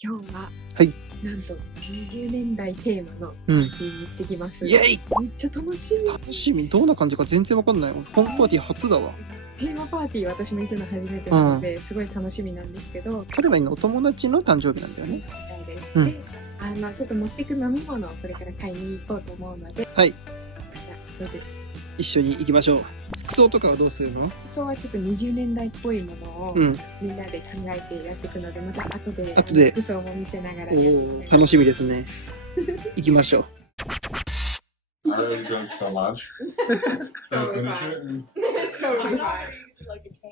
今日は、はい、なんと20年代テーマのパーティーに行ってきます。イエイ。めっちゃ楽しみ。楽しみ。どんな感じか全然わかんない。ホームパーティー初だわ。テーマパーティー私も行くの初めてなので、すごい楽しみなんですけど、彼らのお友達の誕生日なんだよね。そうです。で、ちょっと持っていく飲み物をこれから買いに行こうと思うので、はい。じゃあ一緒に行きましょう。服装とかはどうするの？服装はちょっと20年代っぽいものを、みんなで考えてやっていくので、また後で服装も見せながらやっていきたい。楽しみですね。行きましょう。I really enjoyed so much. So finish it. It's totally fine. Like a can.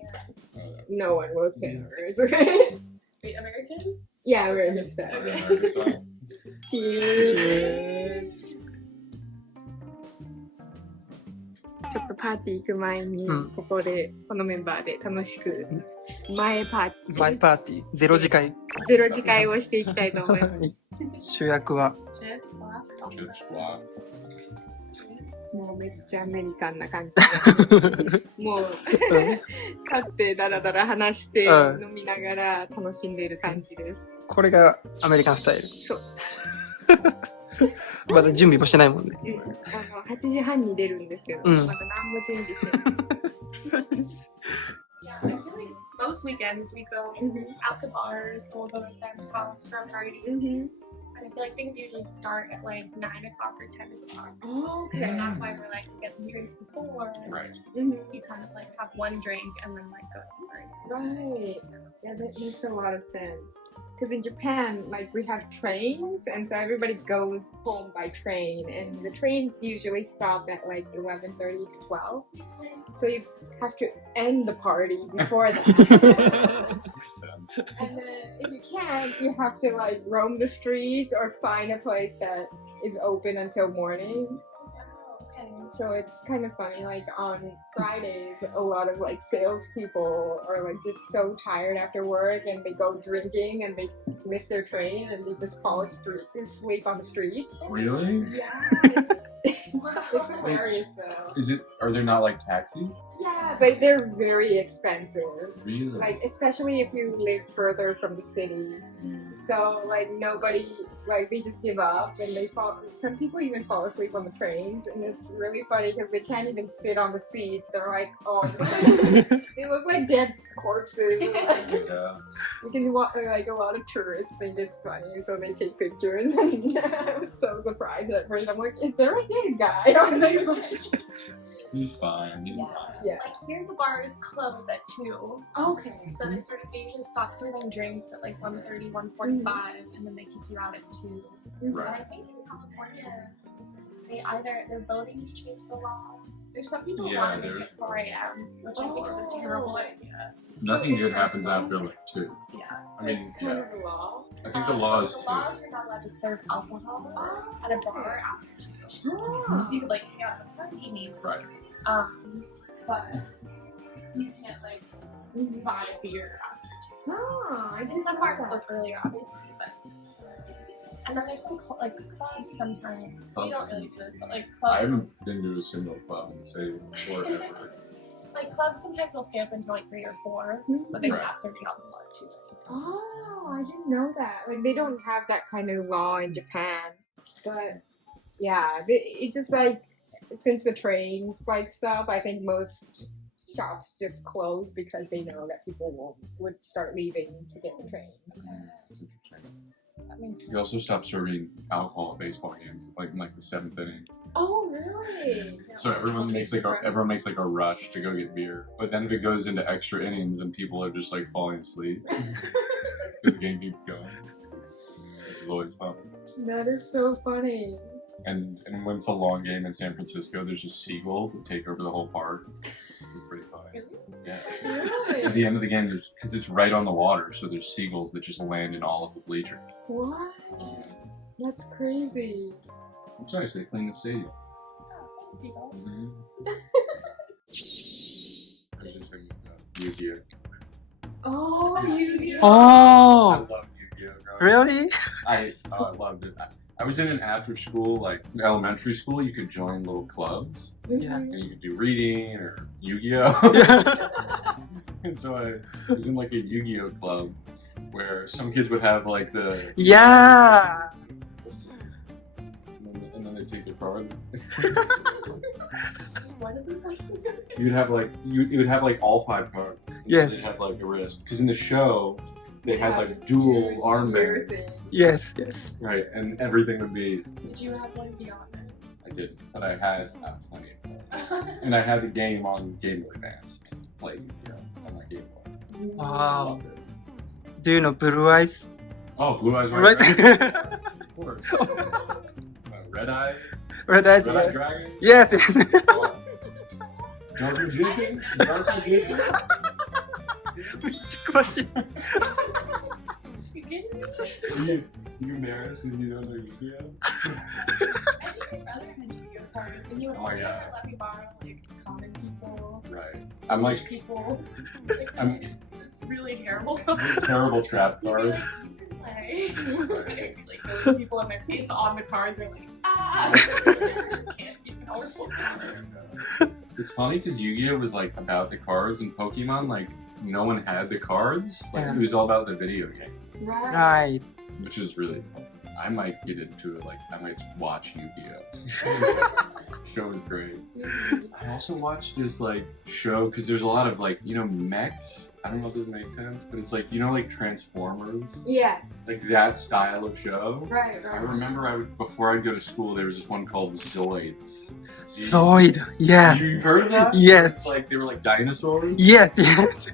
No one will care. It's okay. Wait, American? Yeah, we're mixed up. Okay, Cheers. ちょっとパーティー行く前に、このメンバーで楽しく前パーティーゼロ次会をしていきたいと思います。主役はもうめっちゃアメリカンな感じでもう立ってダラダラ話して飲みながら楽しんでいる感じです。これがアメリカンスタイル。そうまだ準備もしてないもんね。8時半に出るんですけど、まだ何も準備してない。Yeah, I feel like most weekends we go out to bars, go to a friend's house for a party. And I feel like things usually start at like 9 o'clock or 10 o'clock. Oh, okay. So that's why we're like, get some drinks before. Right. So you kind of like have one drink and then like go to the party. Right. Yeah, that makes a lot of sense. Because in Japan, like we have trains, and so everybody goes home by train, and the trains usually stop at like 11:30 to 12. So you have to end the party before that. And then if you can't, you have to like roam the streets or find a place that is open until morning. So it's kind of funny, like on Fridays, a lot of like salespeople are like just so tired after work and they go drinking and they miss their train and they just sleep on the streets. Really? Yeah, it's hilarious though. Are there not like taxis? Yeah, but they're very expensive. Really? Like especially if you live further from the city. So like nobody, like they just give up and some people even fall asleep on the trains, and it's really funny because they can't even sit on the seats. They're like, they look like dead corpses. Yeah. You can like a lot of tourists think it's funny, so they take pictures. And I was so surprised at first. I'm like, is there a dead guy on the He's fine. Yeah. Like here the bars close at 2. Okay. So they usually stop serving drinks at like 1:30, 1:45, and then they kick you out at 2. Right. And I think in California, they're voting to change the law. There's some people who want to make it 4 a.m., which I think is a terrible idea. Nothing good happens after like 2. Yeah. So it's kind of the law. I think the law is 2. The law is you're not allowed to serve alcohol at a bar after 2. So you could like hang out at a party maybe. Right. But you can't like buy beer after 2. Oh, I And some bars close earlier, obviously, but. And then there's some like clubs sometimes. We don't really do this, but like clubs. I haven't been to a single club in say forever. Like clubs sometimes they'll stay up until like 3 or 4, but they stop serving alcohol at 2. Oh, I didn't know that. Like they don't have that kind of law in Japan. But yeah, it's just like since the trains like stop, I think most shops just close because they know that people would start leaving to get the trains. That's interesting. You also stop serving alcohol at baseball games, like in like the 7th inning. Oh, really? So everyone makes like a rush to go get beer, but then if it goes into extra innings and people are just like falling asleep, the game keeps going. It's always fun. That is so funny. And when it's a long game in San Francisco, there's just seagulls that take over the whole park. It's pretty funny. Yeah. Really? At the end of the game, because it's right on the water, so there's seagulls that just land in all of the bleachers. What? That's crazy. It's nice, they clean the stadium. Oh, thanks, Seagull. I was just thinking about Yu-Gi-Oh. Oh, Yu-Gi-Oh! Oh, I love Yu-Gi-Oh. really? I loved it. I was in an after school, like elementary school, you could join little clubs. Yeah. And you could do reading or Yu-Gi-Oh. And so I was in like a Yu-Gi-Oh club. where some kids would have like the Yeah. and then they take their cards. What is it like? You would have like you would have like all 5 cards. Yes. They had like a wrist because in the show they had Yeah, like this dual huge armbands, thing. Yes. Yes. right? And everything would be. Did you have one beyond that? I didn't, but I had plenty of cards. And I had the game on Game Boy Advance. Played, on my Game Boy. Wow. Loved it. Do you know Blue Eyes? Oh, Blue Eyes Blue White Eyes. Dragon? Of course. Red Eyes? Red Eyes. Red Eye Yes. Dragon? Yes. Yes. Oh. Dark Magician? Dark Magician? めっちゃ詳しい。 You kidding me? You embarrassed because you don't know Yu-Gi-Oh? I think my brother had Yu-Gi-Oh cards, and he would Oh my only God. ever let me borrow like common people, Right. I'm like rich people. I'm- It's really terrible. terrible trap You'd be cards. like, you can play. Like those people on the cards are like, ah, can't be powerful. It's funny because Yu-Gi-Oh was like about the cards, and Pokemon like no one had the cards. Like Yeah. it was all about the video game, Right. Right. which is really cool. I might get into it. Like I might watch Yu-Gi-Oh. Show is great. I also watched this like show because there's a lot of like mechs. I don't know if this makes sense, but it's like like Transformers, Yes. like that style of show. Right, I right. remember before I'd go to school, there was this one called Zoids. Zoid. Yeah. You've heard of that? Yes. It's like they were like dinosaurs. Yes. Yes.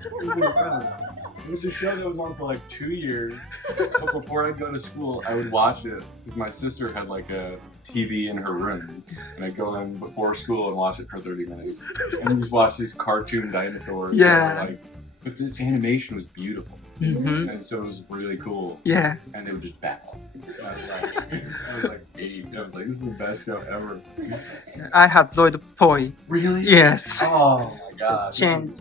It was a show that was on for like 2 years. But before I'd go to school, I would watch it because my sister had like a TV in her room, and I'd go in before school and watch it for 30 minutes, and just watch these cartoon dinosaurs. Yeah. that were, like, but the animation was beautiful, Mm-hmm. and so it was really cool. Yeah. And they would just battle. I was like 8. I was like, this is the best show ever. I have Zoid Poi. Really? Yes. Oh my god. Change.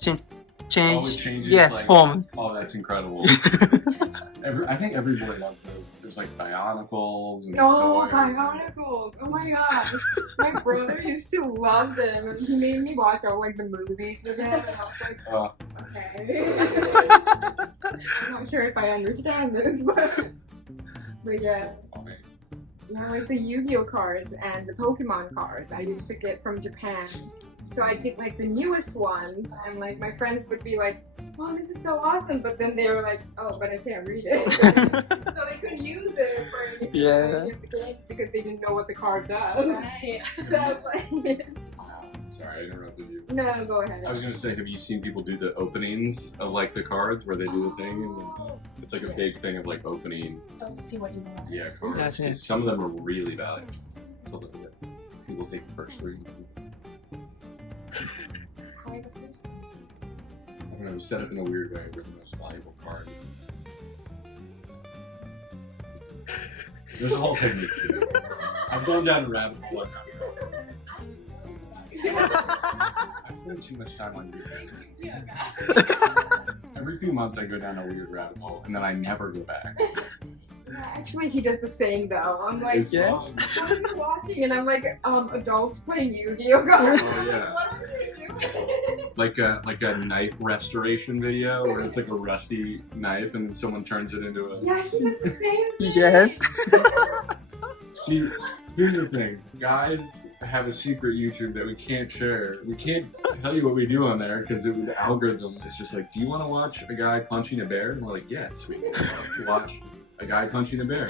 Change. Oh, it Change. changes, Yes. like- Form. Oh, that's incredible. I think everybody loves those. There's like Bionicles and Oh, Zoids. Bionicles! Oh my gosh. My brother used to love them, and he made me watch all like the movies with him, and I was like, Oh, okay. I'm not sure if I understand this, but yeah. funny. Yeah, like the Yu-Gi-Oh cards and the Pokemon cards I used to get from Japan. So I'd get like the newest ones, and like my friends would be like, "Wow, this is so awesome!" But then they were like, "Oh, but I can't read it," so they couldn't use it for any Yeah. of the games because they didn't know what the card does. Right. So I was like, Sorry, I interrupted you. "No, go ahead." I was gonna say, have you seen people do the openings of like the cards where they do the thing? And it's like a big thing of like opening, Don't see what you want. yeah, cards. That's it. 'Cause some of them are really valuable. So that people take the first 3. How I go first? I don't know, set up in a weird way. We're the most valuable cards. There's a whole technique to it. I've gone down a rabbit hole. I spend too much time on YouTube. Yeah, Every few months I go down a weird rabbit hole and then I never go back. Yeah, actually, he does the same though. I'm like, It's Yes. fun. "What are you watching?" And I'm like, adults playing Yu-Gi-Oh cards. Oh yeah. What are you doing? Like a knife restoration video where it's like a rusty knife and then someone turns it into a Yeah, he does the same thing. Yes. See, here's the thing. Guys have a secret YouTube that we can't share. We can't tell you what we do on there because the algorithm is just like, do you want to watch a guy punching a bear? And we're like, yes, we want to watch a guy punching a bear.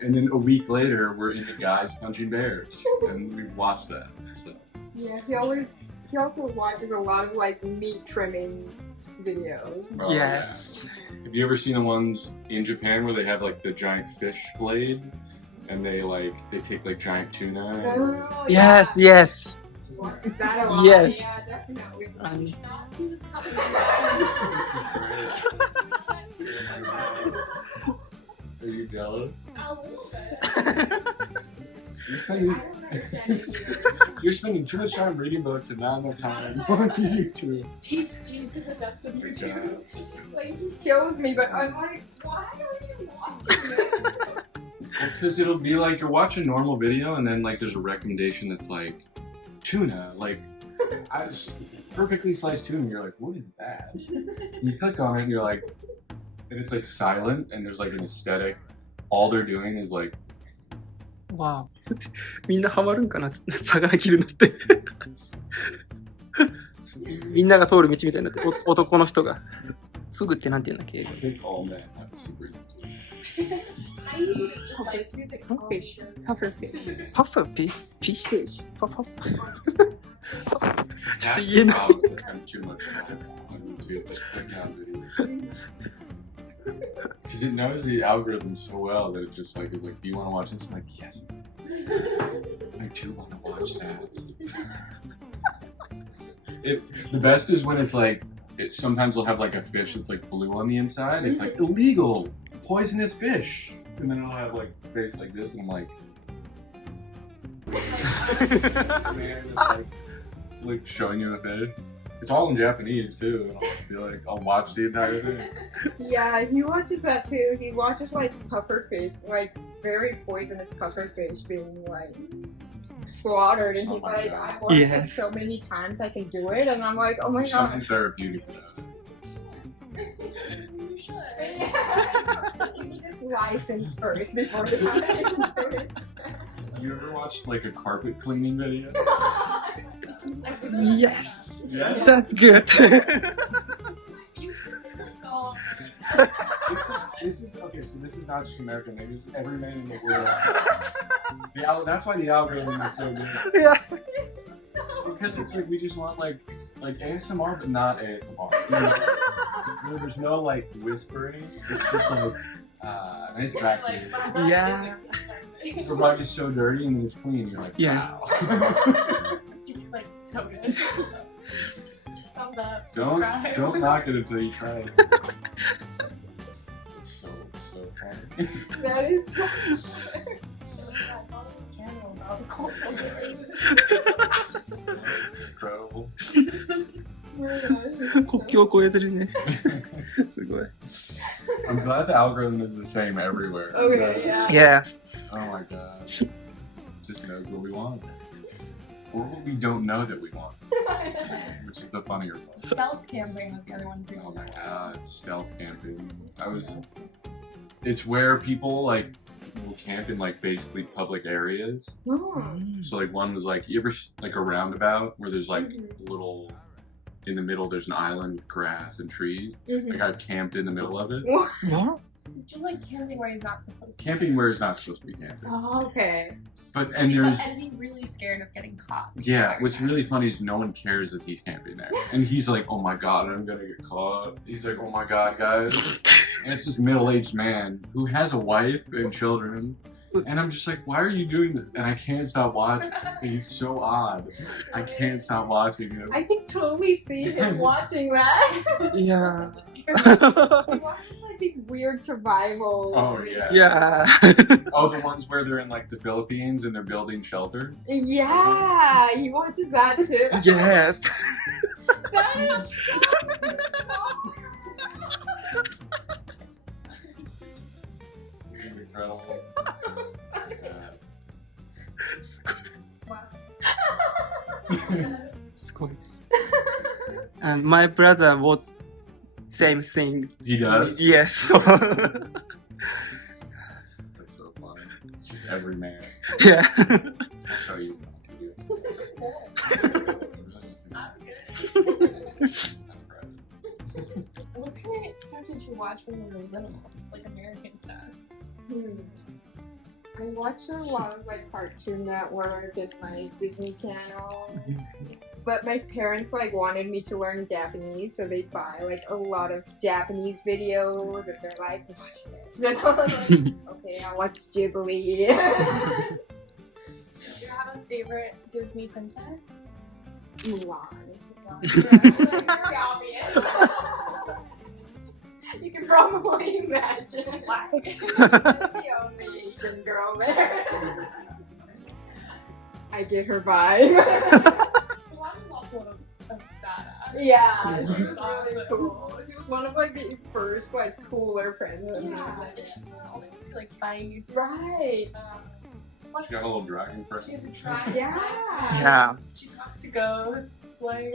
And then a week later, we're into guys punching bears. And we've watched that. So. Yeah, he also watches a lot of like meat trimming videos. Oh, Yes. yeah. Have you ever seen the ones in Japan where they have like the giant fish blade? And they take like giant tuna. Oh, Yes. yeah. Yes. He watches that a lot. Yes. Yeah, definitely. Um, Not see this coming. Are you jealous? A little bit. You're I spending, don't understand it either. you're spending too much time reading books and not enough time watching YouTube. Deep in the depths of your tube. Like he shows me, but I'm like, why are you watching it? Because it'll be like you're watching a normal video and then like there's a recommendation that's like tuna, like perfectly sliced tuna. And you're like, what is that? And you click on it and you're like, and it's like silent, and there's like an aesthetic. All they're doing is like, わあ。みんなハマるんかな差ができるのって。みんなが通る道みたいになって、男の人が。フグってなんて言うんだっけ？ I think all men have a secret YouTube. I usually just like music. Pufferfish. Pufferfish. パファピフィッシュ Fish. パファ That's you know. about to have too much salt on YouTube. Just clicking on videos. Because it knows the algorithm so well that it just like is like, do you want to watch this? I'm like, yes. I do want to watch that. The best is when it's like, sometimes they'll have like a fish that's like blue on the inside. It's like illegal, poisonous fish. And then it'll have like a face like this, and I'm like, man, just like showing you a fish. It's all in Japanese too. I feel like I'll watch the entire thing. Yeah, he watches that too. He watches like pufferfish, like very poisonous pufferfish being like slaughtered, and he's Oh my like, God. I've watched it Yes. so many times I can do it, and I'm like, oh my There's god. something therapeutic about it. You should. Yeah. You need this license first before you can do it. You ever watched like a carpet cleaning video? Yes! Yeah. That's good! This is okay. So this is not just American. This is every man in the world. That's why the algorithm is so good. Yeah. Because it's like we just want like ASMR, but not ASMR. You know, there's no like whispering. It's just like nice vacuum. Yeah. Your rug is so dirty and then it's clean. You're like, Yeah. wow. It's like so good. Thumbs up. Subscribe. Don't knock it until you try it. It's so funny. That is so Incredible. oh my gosh. 国境を越えてるね。すごい。 I'm glad the algorithm is the same everywhere. Okay, yeah. Yes. Oh my god. Just knows what we want. Or what we don't know that we want. Which is the funnier part. Stealth camping was the other one too. Oh my god, stealth camping. It's where people like will camp in like basically public areas. Oh. So like one was like, you ever like a roundabout where there's like little, in the middle there's an island with grass and trees. Like I camped in the middle of it. What? It's just like camping where he's not supposed to. Camping where it's not supposed to be camping. Oh, okay. And there's and being really scared of getting caught. yeah, what's really funny is no one cares that he's camping there. And he's like, oh my god, I'm gonna get caught. He's like, oh my god, guys. And it's this middle-aged man who has a wife and children. And I'm just like, why are you doing this? And I can't stop watching. And he's so odd. I can't stop watching him. I can totally see him watching that. Yeah. He watches like these weird survival. Oh, yeah. Yeah. Oh, the ones where they're in like the Philippines and they're building shelters? Yeah, he watches that too. Yes. That is It's incredible. And my brother was same thing. He does? Yes. So That's so funny. It's just every man. yeah. I'll show you. That's right. What kind of stuff did you watch when you were little? Like American stuff? I watch a lot of like Cartoon Network and like Disney Channel. But my parents like wanted me to learn Japanese, so they buy like a lot of Japanese videos and they're like, watch this. And I'm like, okay, I'll watch Ghibli. Do you have a favorite Disney princess? Mulan. Very obvious. You can probably imagine. Why? The only Asian girl there. I get her vibe. Mulan is also a badass. Yeah, she was Awesome. really cool. She was one of like the first like cooler princesses. Yeah, and she's one of the only ones who like fights. Right. She got a little dragon friend. She has a dragon. Yeah. Yeah. She talks to ghosts. Like.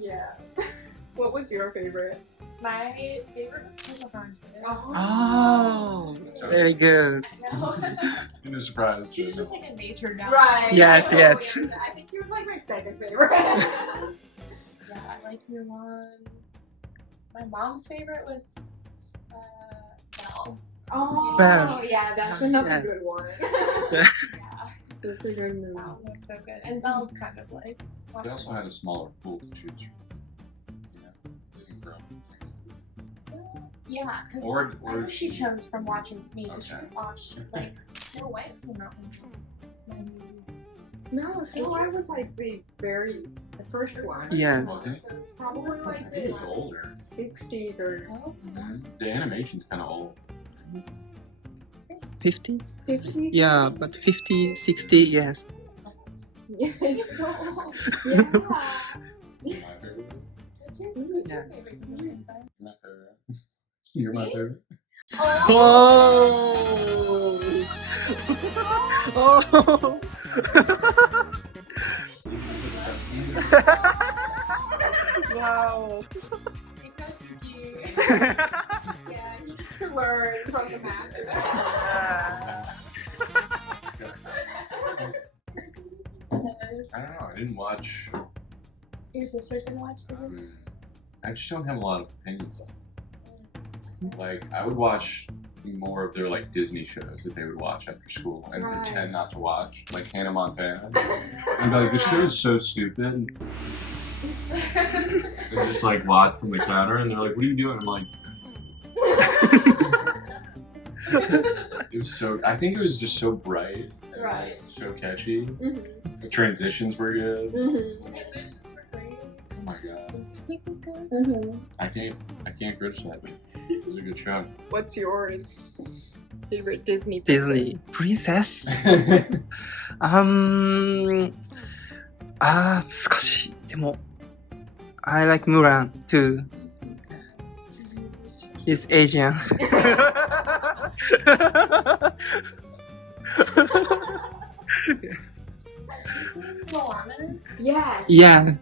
Yeah. What was your favorite? My favorite was Pocahontas. Oh, very good. I know. I'm just surprised. She was just like a nature gal. Right. Yes, I yes. totally understand. I think she was like my second favorite. Yeah, I like Mulan. My mom's favorite was Belle. Oh, Belle. yeah, that's another Yes. good one. Yeah, Such a good movie. that was so good. And Belle's kind of like. They also had a smaller pool to choose from. Yeah, they can grow. Yeah, because Or I think she chose from watching me. She Okay. watched like Snow White came out when No, Snow White was like the first one. Yeah. So it's probably like I think the it's older. 60s or The animation's kind of old. 50? 50s. Yeah, but 50, 60, yes. Yeah, it's so old. Yeah. My favorite. What's your favorite Disney princess? My favorite. You're my favorite. Oh! Oh! Wow! Think that's too cute. Yeah, he needs to learn from the master. I don't know. I didn't watch. Your sisters didn't watch Disney? I just don't have a lot of opinions on it. Like, I would watch more of their like Disney shows that they would watch after school and Right. pretend not to watch, like Hannah Montana. And be like, the show is so stupid. And just like watch from the counter, and they're like, "What are you doing?" I'm like, it was so. I think it was just so bright, and Right. so catchy. Mhm. The transitions were good. Mhm. Transitions were great. Oh my god, The music was good. Mhm. I can't criticize it. It was a good show. What's yours? Favorite Disney Disney princess? 難しい。でも、I like Mulan too. He's Asian. Moana Yes. Yeah.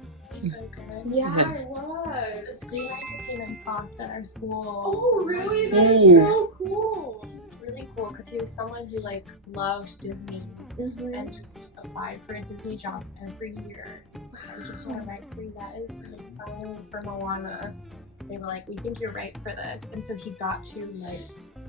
is so good. Yeah, Yes. it was. The screenwriter came and talked at our school. Oh, really? That is Ooh. so cool. It was really cool because he was someone who like loved Disney Mhm. and just applied for a Disney job every year. He's like, I just want to write for you guys. And then finally for Moana, they were like, we think you're right for this. And so he got to like,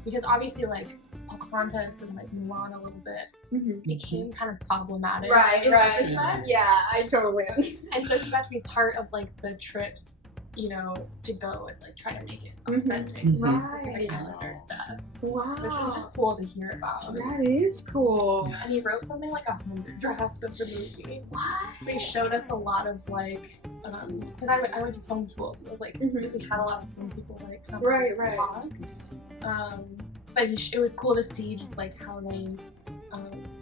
because obviously like Pocahontas and like Mulan a little bit Mhm. became kind of problematic. Right, in right. retrospect. Yeah, I totally understand. And so he got to be part of like the trips, you know, to go and like try to make it Mhm. authentic. Mhm. Because Right. they didn't know their stuff, Wow. which was just cool to hear about. That is cool. And he wrote something like 100 drafts of the movie. What? So he showed us a lot of like, because I went to film school, so it was like Mhm. we had a lot of film people like come Right, and right. talk. But it was cool to see just like how they,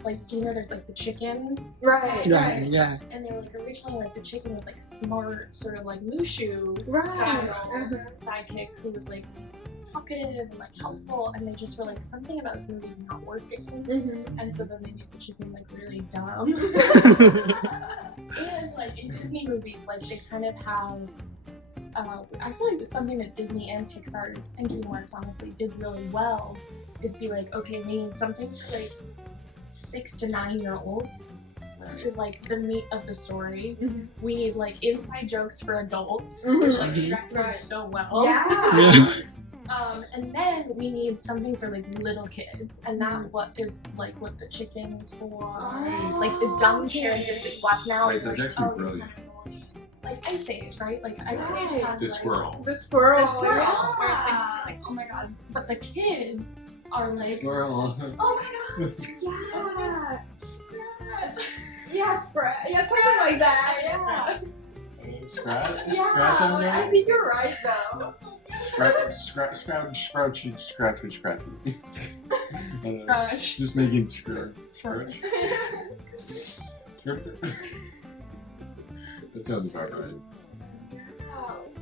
like you know, there's like the chicken, Right, Yeah, right. yeah. and they were like originally like the chicken was like a smart sort of like Mushu Right. style Uh-huh. sidekick who was like talkative and like helpful, and they just were like something about this movie is not working. Mhm. And so then they made the chicken like really dumb. And like in Disney movies, like they kind of have. I feel like it's something that Disney and Pixar and DreamWorks honestly did really well is be like, okay, we need something for like 6 to 9 year olds, which is like the meat of the story. Mhm. We need like inside jokes for adults, Mhm. which like Mhm. Shrek did Right. so well. Yeah. And then we need something for like little kids, and that what is like what the chicken is for. Oh, Like the dumb characters that you watch now, Right, you're that's like, actually oh, brilliant. kind of annoying. Like Ice Age, right? Like Ice Right. Age has The like, squirrel. The squirrel. the squirrel, Yeah. where it's like, oh my god. But the kids are like, Squirrel. oh my god, what's his name? Yeah. Scratch. Yeah, spread. Yeah, something like that. Yeah. Scratch. Yeah, Scratch on I there. think you're right though. Scratchy. Scratch. Just making scratch. That sounds about right.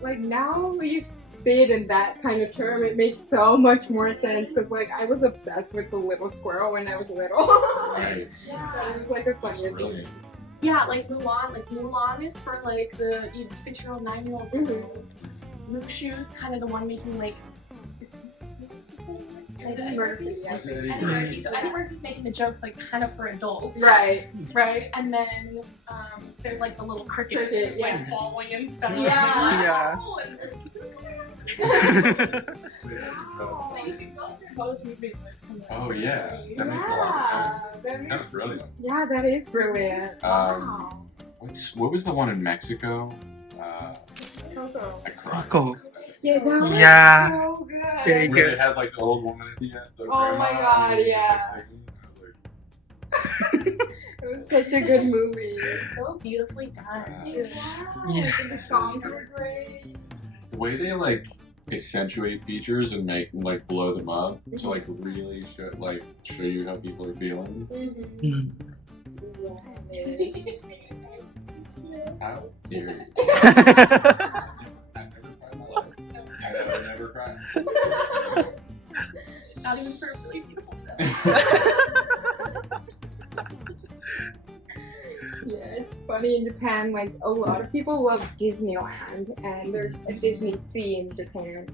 Like now we say it in that kind of term, it makes so much more sense because like I was obsessed with the little squirrel when I was little. Right. It was like the funniest thing. Brilliant. Yeah, like Mulan is for like the 6-year-old, 9-year-old Mhm. girls. Mushu's kind of the one making like. Eddie Murphy, yeah. Eddie Murphy. So Eddie Murphy's making the jokes like kind of for adults. Right. Right? And then there's like the little cricket yeah. like falling and stuff. Yeah. Oh, and Wow. you can go through both movies. There's some, like, Oh yeah, that makes a lot of sense. That It's kind of makes, brilliant. yeah, that is brilliant. Wow. What was the one in Mexico? Coco. I cried. Coco. Yeah, that was Yeah. so good. Very Where good. they had like the old woman at the end. The Oh my grandma, God, and she was yeah. just, like, singing. It was such a good movie. so beautifully done too. Yeah. And the songs were great. The way they like accentuate features and make like blow them up to like really show you how people are feeling. Mm. How dare you? I've never cried in my life. I would never cry. Not even for a really beautiful film. Yeah, it's funny in Japan, like a lot of people love Disneyland and there's a Disney Sea in Japan.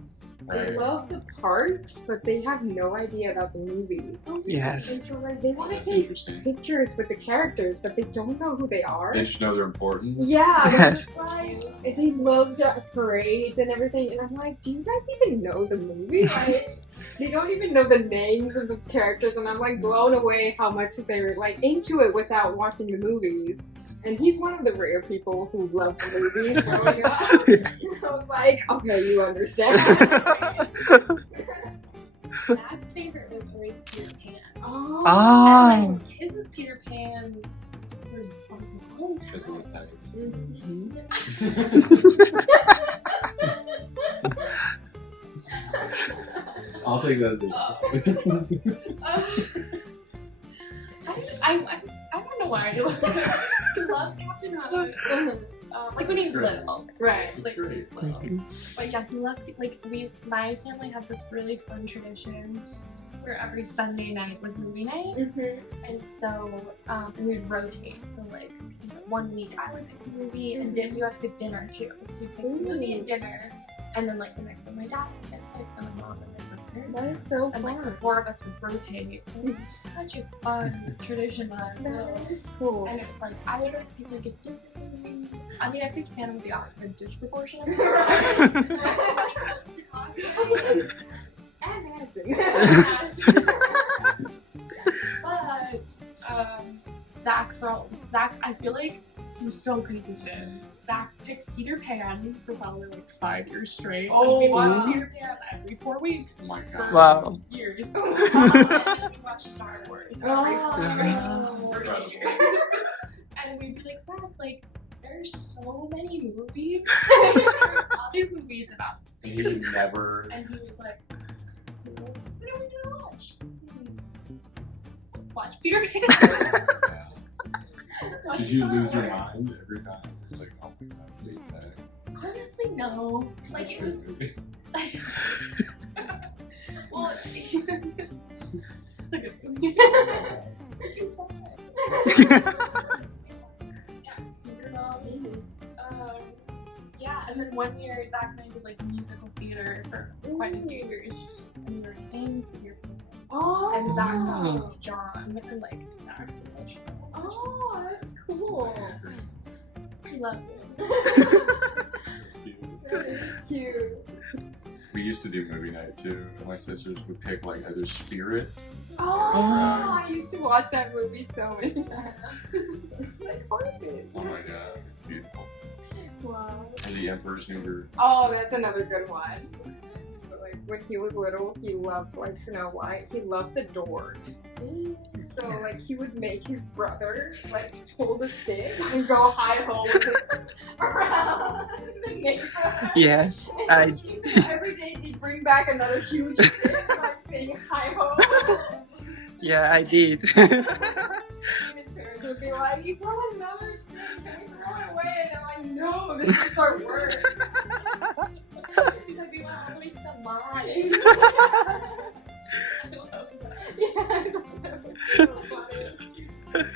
They Right. love the parks, but they have no idea about the movies. And Yes. so like they want to That's take interesting. pictures with the characters, but they don't know who they are. They just know they're important. Yeah, they're Yes. just like they love the parades and everything, and I'm like, do you guys even know the movie? Like, they don't even know the names of the characters, and I'm like blown away how much they're like into it without watching the movies. And he's one of the rare people who love the movies growing up. I was like, okay, you understand. Zach's favorite was always Peter Pan. Oh. Ah. And, like, his was Peter Pan for a long time. Because of the tights. I'll take that I don't know why. He loved Captain Hook. Like when he was little. Right. It's Like when he great. was little. But yeah, he loved, like, my family had this really fun tradition where every Sunday night was movie night. And so, we would rotate. So, like, you know, 1 week I would pick a movie, and then you have to pick dinner too. So you pick a movie and dinner, and then, like, the next one my dad would pick, and my mom and my brother. That is so And, like, the fun. 4 of us would rotate. It was such a fun tradition when I was little. That is cool. And it's like, I would always pick, like, a different movie. I mean, I picked Phantom of the Opera disproportionately. And Madison. But Zach, I feel like he's so consistent. Zach picked Peter Pan for probably like 5 years straight. Oh, we watched wow. Peter Pan every 4 weeks. Oh my for God. Wow. Years. And then we watched Star Wars every Oh. 4 years. Incredible. And we'd be like, Zach, like, there's so many movies. There are other movies about space. He never. And he was like, what are we gonna watch? Let's watch Peter Pan. Let's watch Did you Star lose your Wars. mind every time? It was like, oh my God, please say. Honestly, no. Like, it was. Well, it's a good movie. Freaking fun. Yeah, yeah, and then one year Zach and I did like musical theater for quite a few years, and we were in Peter Pan. Oh. And Zach got John, and like acted like show. Oh, that's cool. He loved it. That is cute. We used to do movie night too, and my sisters would pick like either Spirit. Oh, Oh. I used to watch that movie so many times. Like horses. Oh my God, beautiful. Wow. And the Emperor's New Groove. Oh, that's another good one. But, like when he was little, he loved like Snow White. He loved the doors. So like he would make his brother like hold a stick and go high ho with it around the neighborhood. Yes. And so every day they'd bring back another huge stick, like saying hi ho. Yeah, I did. And his parents would be like, "You brought another stick, can we throw it away?" And I'm like, "No, this is our work." He's like, we went all the way to the mine. I love that. Yeah, I thought that was so funny.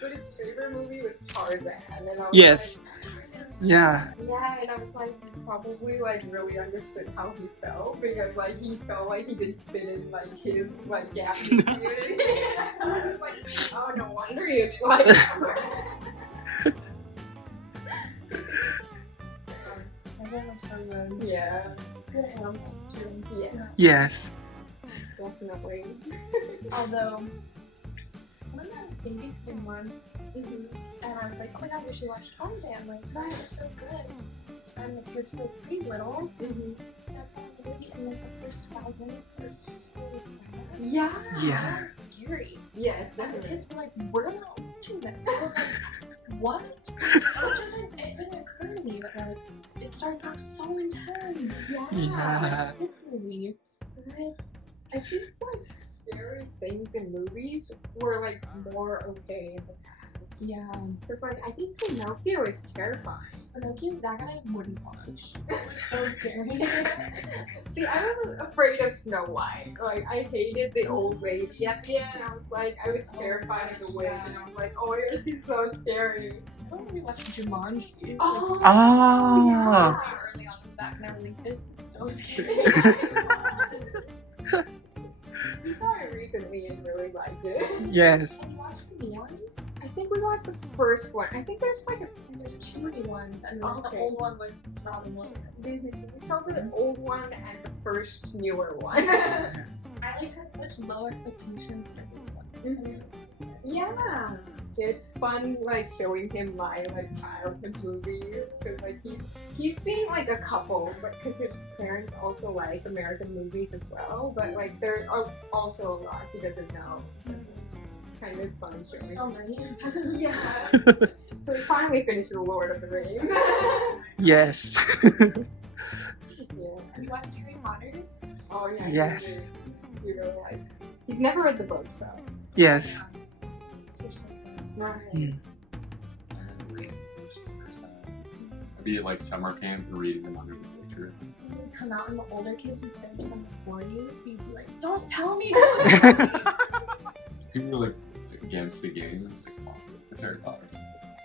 But his favorite movie was Tarzan, and I was Yes. like, Yeah. yeah, and I was like, probably like really understood how he felt because like he felt like he didn't fit in like his like Japanese community. I was like, oh no wonder you like. So good. Yeah. Good animals too. Yes. Yes. Definitely. Although, when I was babysitting once, and I was like, oh my god, we should watch Tarzan. Like, right, it's so good. And the kids were pretty little. And like the first 5 minutes was so sad. Yeah. Yeah. It was scary. Yes, And the definitely. kids were like, we're not watching this. I was like, what? It didn't occur to me that like, it starts out so intense. Yeah. It's movie. I think like scary things in movies were like more okay in the past. Yeah. Because like I think Pinocchio is terrifying. Pinocchio, Zach and I wouldn't watch. So scary. See, I wasn't afraid of Snow White. Like I hated the old lady at the end. I was like, I was terrified of the witch, and I was like, oh my gosh, she's so scary. I remember we watched Jumanji. Oh, Ah. Early on with Zach and I were like, this is so scary. We saw it recently and really liked it. Yes. Have you watched the new ones? I think we watched the first one. I think there's like a. There's 2 new ones, and there's the Okay. old one with Robin Williams. We saw the old one and the first newer one. I like had such low expectations for the one. Yeah, it's fun like showing him my like childhood movies because like he's seen like a couple, but because his parents also like American movies as well. But like there are also a lot he doesn't know, so it's kind of fun There's showing. so many. Yeah. So we finally finished The Lord of the Rings. Yes. Yeah. Have you watched Harry Potter? Oh yeah. Yes. He really likes. He's never read the books though. Yes. Seriously. Right. Mm. Be at like summer camp and reading them under the bleachers. They come out and the older kids would finish them before you, so you'd be like, don't tell me! People were like against the game. It's like, oh, it's Harry Potter.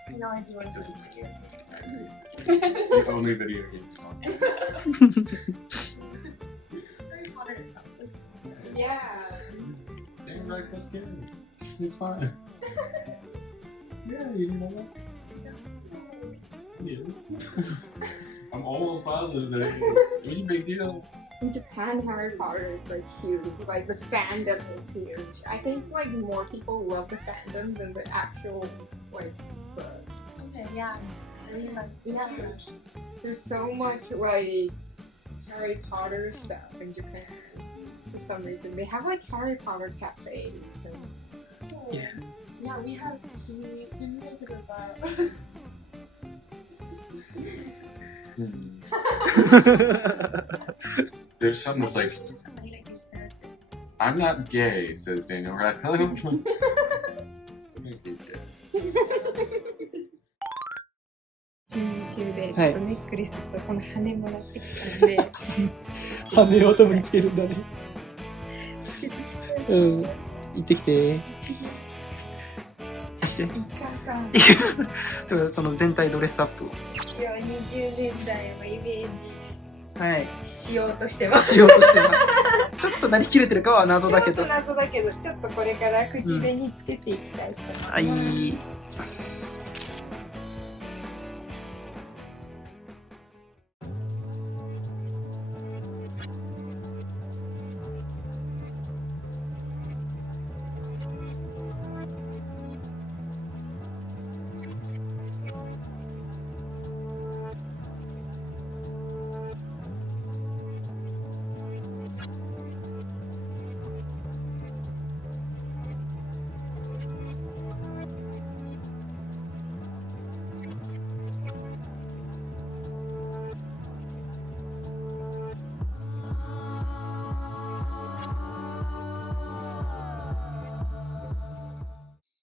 I know I do want to do It's the only video game song. Harry Potter itself is Yeah. Damn right, that's scary. It's fine. Yeah, you know that? It is. I'm almost positive that it was a big deal. In Japan, Harry Potter is like huge. Like the fandom is huge. I think like more people love the fandom than the actual like books. okay, yeah. That makes sense. It's Yeah. huge. There's so much like Harry Potter stuff in Japan. For some reason, they have like Harry Potter cafes. And... Yeah. Yeah, we have tea. Didn't make it with that. There's some that's like, Just relating to each character. I'm not gay, says Daniel Radcliffe. I think he's gay. 中ではいちょっとネックレスとこの羽もらってきたんで、羽を頭につけるんだね。つけてきた。うん。行ってきて。して。いかが。その全体ドレスアップを。一応20年代をイメージはい。しようとしてます。しようとしてます。ちょっと何切れてるかは謎だけど。ちょっと謎だけど、ちょっとこれから口紅につけていきたいと思います。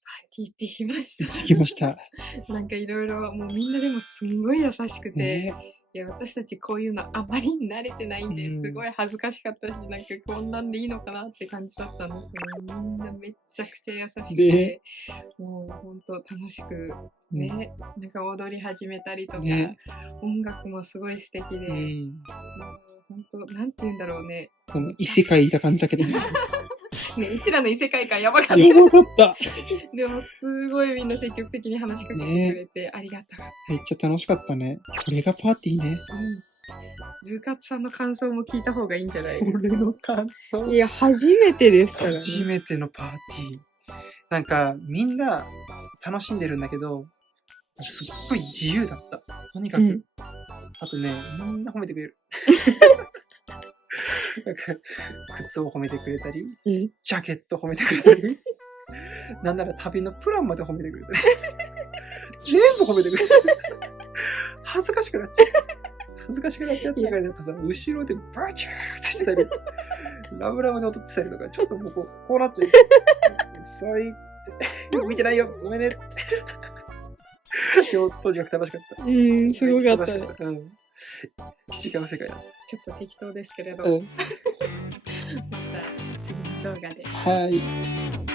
はい。って言ってきました。できました。なんかいろいろもうみんなでもすんごい優しくて、ねいや、私たちこういうのあまりに慣れてないんで、うんすごい恥ずかしかったし、なんかこんなんでいいのかなって感じだったんですけど、みんなめっちゃくちゃ優しくて、もうほんと楽しくね、なんか踊り始めたりとか、ね音楽もすごい素敵で、もうほんと、なんて言うんだろうね。この異世界いた感じだけどね。ね、うちらの異世界観やばかった。やばかった。でもすごいみんな積極的に話しかけてくれて、ありがたかった。めっちゃ楽しかったね。これがパーティーね。ズーカツさんの感想も聞いた方がいいんじゃないですか。俺の感想。いや、初めてですからね。初めてのパーティー。なんか、みんな楽しんでるんだけど、すっごい自由だった。とにかく。うん、あとね、みんな褒めてくれる。なんか靴を褒めてくれたり、ジャケット褒めてくれたり、なんなら旅のプランまで褒めてくれたり、全部褒めてくれる。恥ずかしくなっちゃう。恥ずかしくなっちゃうやつだとさ、後ろでバチューってしてたり、ラブラブで踊ってたりとか、ちょっともうこうなっちゃう。そう言って、見てないよ、ごめんね。今日とにかく楽しかった。すごかったね。違う世界だ。ちょっと適当ですけれど、うん、また次の動画で。はい。